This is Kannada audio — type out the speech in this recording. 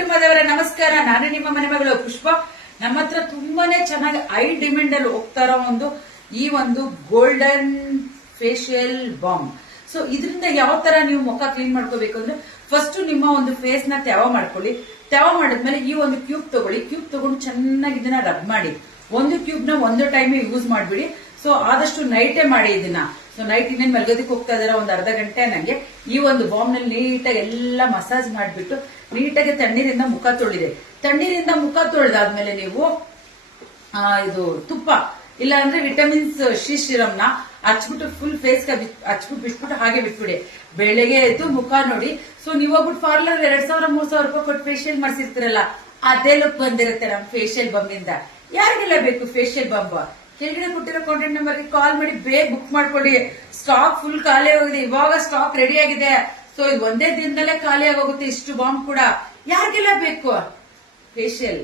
ಕುಟುಂಬದವರ ನಮಸ್ಕಾರ. ನಾನು ನಿಮ್ಮ ಮನೆ ಮಗಳು ಪುಷ್ಪ. ನಮ್ಮ ಹತ್ರ ತುಂಬಾನೇ ಚೆನ್ನಾಗಿ ಐ ಡಿಮ್ಯಾಂಡ್ ಅಲ್ಲಿ ಹೋಗ್ತಾ ಇರೋ ಈ ಒಂದು ಗೋಲ್ಡನ್ ಫೇಶಿಯಲ್ ಬಾಂಬ್. ಸೊ ಇದರಿಂದ ಯಾವ ತರ ನೀವು ಮುಖ ಕ್ಲೀನ್ ಮಾಡ್ಕೋಬೇಕು ಅಂದ್ರೆ, ಫಸ್ಟ್ ನಿಮ್ಮ ಒಂದು ಫೇಸ್ ನ ತೆವ ಮಾಡ್ಕೊಳ್ಳಿ. ತೆವ ಮಾಡಿದ್ಮೇಲೆ ಈ ಒಂದು ಕ್ಯೂಬ್ ತಗೊಳ್ಳಿ. ಕ್ಯೂಬ್ ತಗೊಂಡು ಚೆನ್ನಾಗಿ ಇದನ್ನ ರಬ್ ಮಾಡಿ. ಒಂದು ಕ್ಯೂಬ್ ನ ಒಂದು ಟೈಮ್ ಯೂಸ್ ಮಾಡ್ಬಿಡಿ. ಸೊ ಆದಷ್ಟು ನೈಟೇ ಮಾಡಿ ಇದನ್ನ. ಸೊ ನೈಟ್ ಇನ್ನೇನು ಮಲ್ಗೋದಕ್ಕೆ ಹೋಗ್ತಾ ಇದಾರೆ ಒಂದು ಅರ್ಧ ಗಂಟೆ ನಂಗೆ ಈ ಒಂದು ಬಾಂಬ್ ನಲ್ಲಿ ನೀಟಾಗಿ ಎಲ್ಲ ಮಸಾಜ್ ಮಾಡಿಬಿಟ್ಟು ನೀಟಾಗಿ ತಣ್ಣೀರಿಂದ ಮುಖ ತೊಳಿದೆ. ತಣ್ಣೀರಿಂದ ಮುಖ ತೊಳೆದಾದ್ಮೇಲೆ ನೀವು ಇದು ತುಪ್ಪ ಇಲ್ಲ ಅಂದ್ರೆ ವಿಟಮಿನ್ಸ್ ಸಿ ಸಿರಮ್ ನ ಹಚ್ಬಿಟ್ಟು ಫುಲ್ ಫೇಸ್ ಹಚ್ಬಿಟ್ಟು ಬಿಟ್ಬಿಟ್ಟು ಹಾಗೆ ಬಿಟ್ಬಿಡಿ. ಬೆಳಗ್ಗೆ ಎದ್ದು ಮುಖ ನೋಡಿ. ಸೊ ನೀವು ಹೋಗ್ಬಿಟ್ಟು ಪಾರ್ಲರ್ 2000-3000 ರೂಪಾಯಿ ಕೊಟ್ಟು ಫೇಶಿಯಲ್ ಮಾಡಿಸಿರ್ತೀರಲ್ಲ, ಅದೇ ಲುಕ್ ಬಂದಿರುತ್ತೆ ನಮ್ ಫೇಶಿಯಲ್ ಬಂಬ್ ಇಂದ. ಯಾರಿಗೆಲ್ಲ ಬೇಕು ಫೇಶಿಯಲ್ ಬಂಬ್? ಕೆಳಗಡೆ ಕೊಟ್ಟಿರೋ ಕಾಂಟ್ಯಾಕ್ಟ್ ನಂಬರ್ಗೆ ಕಾಲ್ ಮಾಡಿ ಬೇಗ ಬುಕ್ ಮಾಡ್ಕೊಳ್ಳಿ. ಸ್ಟಾಕ್ ಫುಲ್ ಖಾಲಿ ಆಗಿದೆ. ಇವಾಗ ಸ್ಟಾಕ್ ರೆಡಿ ಆಗಿದೆ. ಸೊ ಇದು ಒಂದೇ ದಿನದಲ್ಲೇ ಖಾಲಿ ಆಗೋಗುತ್ತೆ ಇಷ್ಟು ಬಾಂಬ್ ಕೂಡ. ಯಾರಿಗೆಲ್ಲ ಬೇಕು ಫೇಶಿಯಲ್?